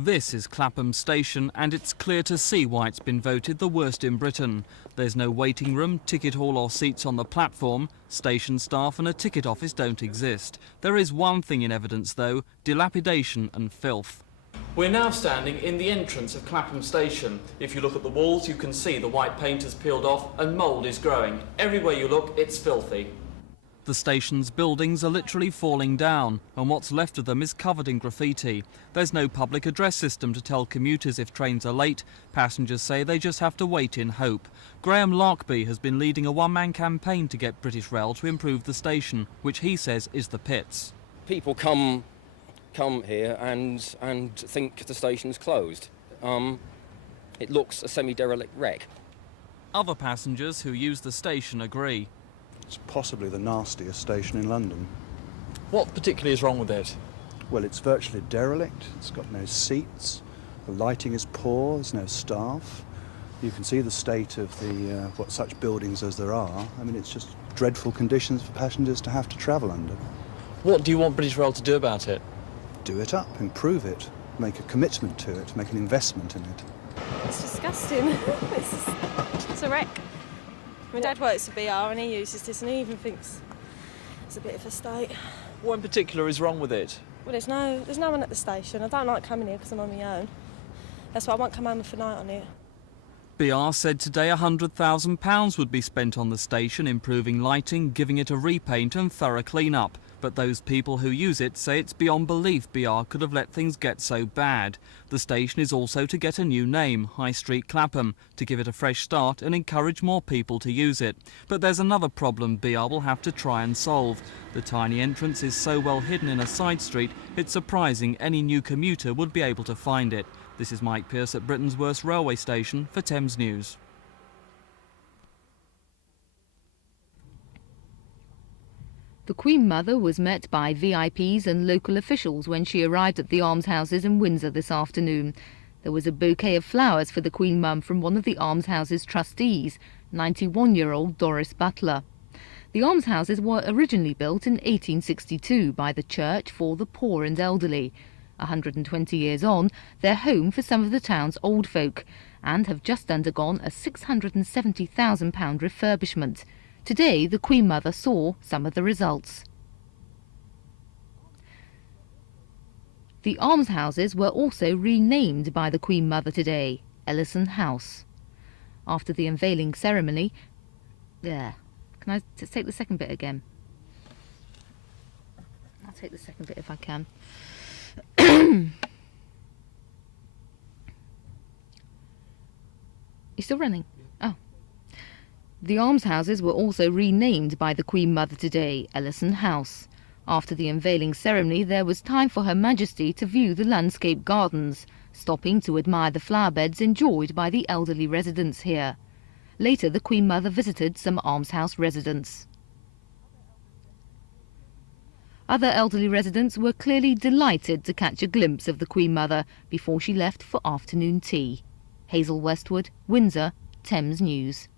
This is Clapham Station, and it's clear to see why it's been voted the worst in Britain. There's no waiting room, ticket hall or seats on the platform. Station staff and a ticket office don't exist. There is one thing in evidence though: dilapidation and filth. We're now standing in the entrance of Clapham Station. If you look at the walls, you can see the white paint has peeled off and mould is growing. Everywhere you look, it's filthy. The station's buildings are literally falling down, and what's left of them is covered in graffiti. There's no public address system to tell commuters if trains are late. Passengers say they just have to wait in hope. Graham Larkby has been leading a one-man campaign to get British Rail to improve the station, which he says is the pits. People come here and think the station's closed. It looks a semi-derelict wreck. Other passengers who use the station agree. It's possibly the nastiest station in London. What particularly is wrong with it? Well, it's virtually derelict. It's got no seats. The lighting is poor. There's no staff. You can see the state of the what such buildings as there are. I mean, it's just dreadful conditions for passengers to have to travel under. What do you want British Rail to do about it? Do it up, improve it, make a commitment to it, make an investment in it. It's disgusting. It's a wreck. My dad works for BR and he uses this and he even thinks it's a bit of a state. What in particular is wrong with it? Well, there's no one at the station. I don't like coming here because I'm on my own. That's why I won't come home for night on it. BR said today £100,000 would be spent on the station, improving lighting, giving it a repaint and thorough clean-up. But those people who use it say it's beyond belief BR could have let things get so bad. The station is also to get a new name, High Street Clapham, to give it a fresh start and encourage more people to use it. But there's another problem BR will have to try and solve. The tiny entrance is so well hidden in a side street, it's surprising any new commuter would be able to find it. This is Mike Pearce at Britain's worst railway station for Thames News. The Queen Mother was met by VIPs and local officials when she arrived at the almshouses in Windsor this afternoon. There was a bouquet of flowers for the Queen Mum from one of the almshouses' trustees, 91-year-old Doris Butler. The almshouses were originally built in 1862 by the church for the poor and elderly. 120 years on, they're home for some of the town's old folk and have just undergone a £670,000 refurbishment. Today, the Queen Mother saw some of the results. The almshouses were also renamed by the Queen Mother today, Ellison House. After the unveiling ceremony... Can I take the second bit again? I'll take the second bit if I can. You still running? Oh. The almshouses were also renamed by the Queen Mother today, Ellison House. After the unveiling ceremony, there was time for Her Majesty to view the landscape gardens, stopping to admire the flower beds enjoyed by the elderly residents here. Later, the Queen Mother visited some almshouse residents. Other elderly residents were clearly delighted to catch a glimpse of the Queen Mother before she left for afternoon tea. Hazel Westwood, Windsor, Thames News.